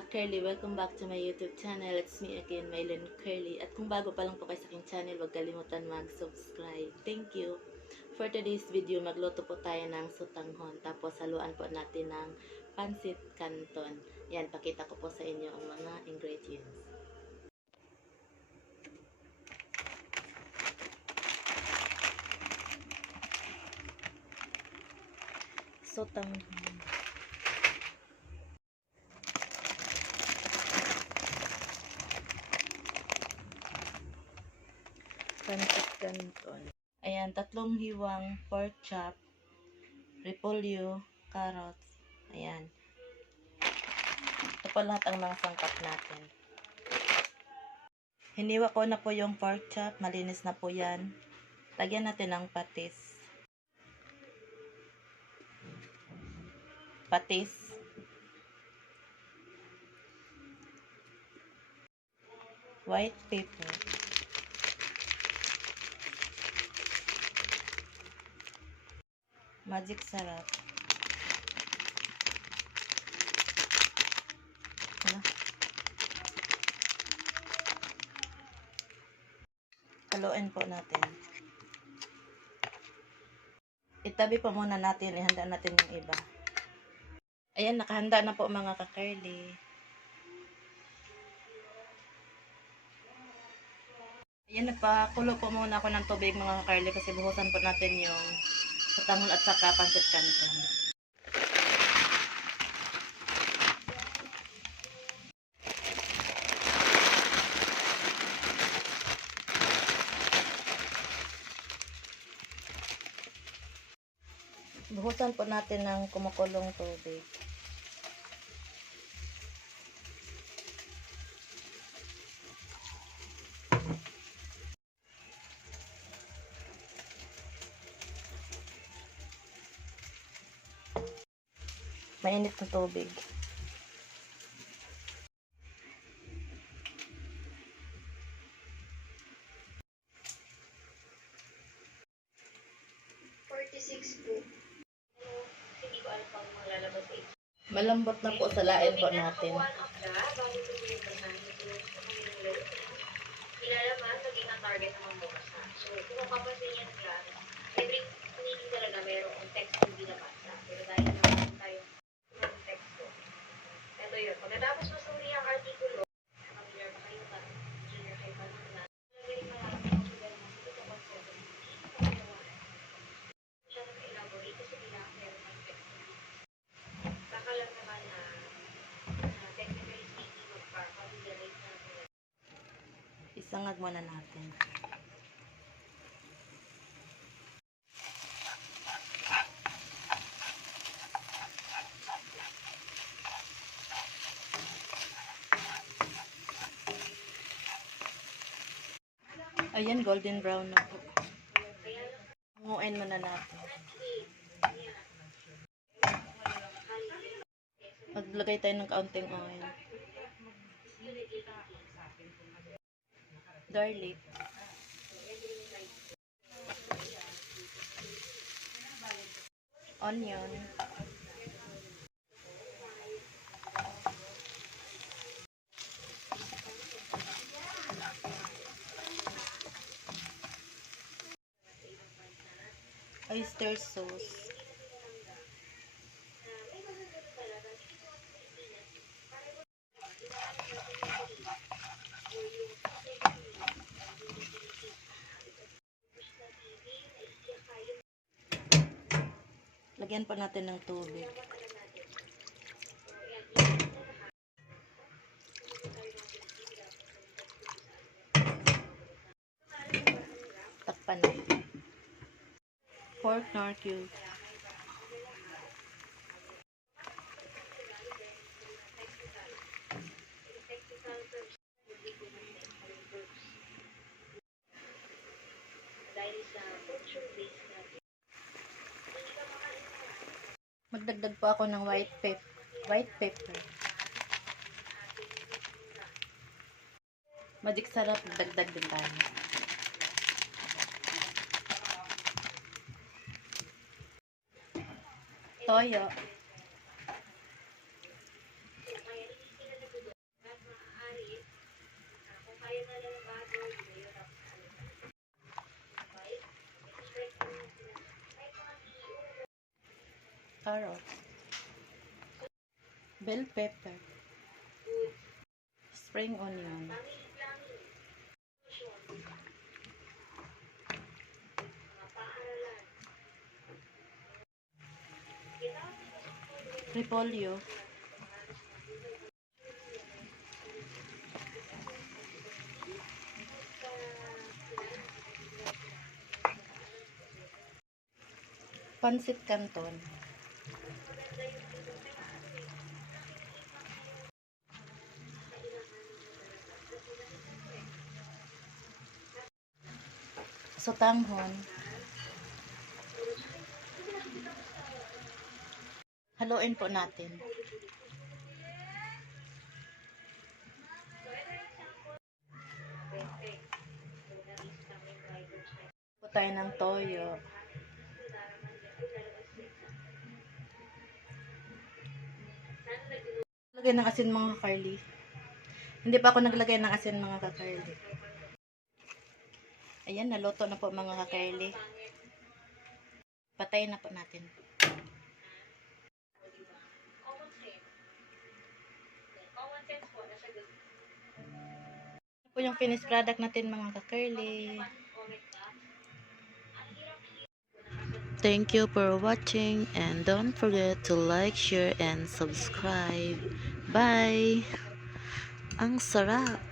ka-curly, welcome back to my YouTube channel. It's me again, Mylene Curly. At kung bago pa lang po kayo sa aking channel, huwag kalimutan mag-subscribe. Thank you. For today's video, magluto po tayo ng sutanghon. Tapos haluan po natin ng pansit canton. Yan, pakita ko po sa inyo ang mga ingredients. Sutanghon. Pansit canton. Ayan, 3 hiwang pork chop, repolyo, carrots. Ayan. Ito po lahat ang mga sangkap natin. Hiniwa ko na po yung pork chop. Malinis na po yan. Lagyan natin ng patis. Patis. White pepper. Magic sarap. Haluin po natin. Itabi po muna natin. Ihanda natin yung iba. Ayan, nakahanda na po mga ka-curly. Ayan, nagpakulo po muna ako ng tubig mga ka-curly kasi buhusan po natin yung sutanghon at saka pansit canton. Buhusan po natin ng kumukulong tubig. Mainit na tubig. Malambot na po sa lain po natin. Ilalaman, maging ang target ng bukas na. So, kung mapapansin yan nila, every meeting talaga mayroong text yung binabasa. Pero dahil naman tayo ng texto. Ito yun. Pagkatapos masuri ang artikulo, familiar ba kayo sa junior high pa naman na naging marami ang sugal mo dito sa concept. Hindi ko siya nag-elaborate kasi bilang meron ng text. Baka lang naman na technically speaking, magpa-familiarize natin. Isangag muna natin. Ayan, golden brown na po. Hanguin muna natin. Maglagay tayo ng kaunting oil. Garlic. Onion. Oyster sauce. Lagyan pa natin ng tubig. Takpan natin. Pork nor cube. Magdagdag po ako ng white pepper. Magic sarap, dagdag din tayo. Toyo. carrot, bell pepper, spring onion, repolyo, pancit canton, sotanghon, haluin po natin. Po tayo ng toyo. Lagay ng asin mga ka-Carly. Hindi pa ako naglagay ng asin mga ka-Carly. Ayan, naluto na po mga ka-Carly. Patayin na po natin. Ito po yung finished product natin mga ka-Carly. Thank you for watching and don't forget to like, share, and subscribe. Bye! Ang sarap!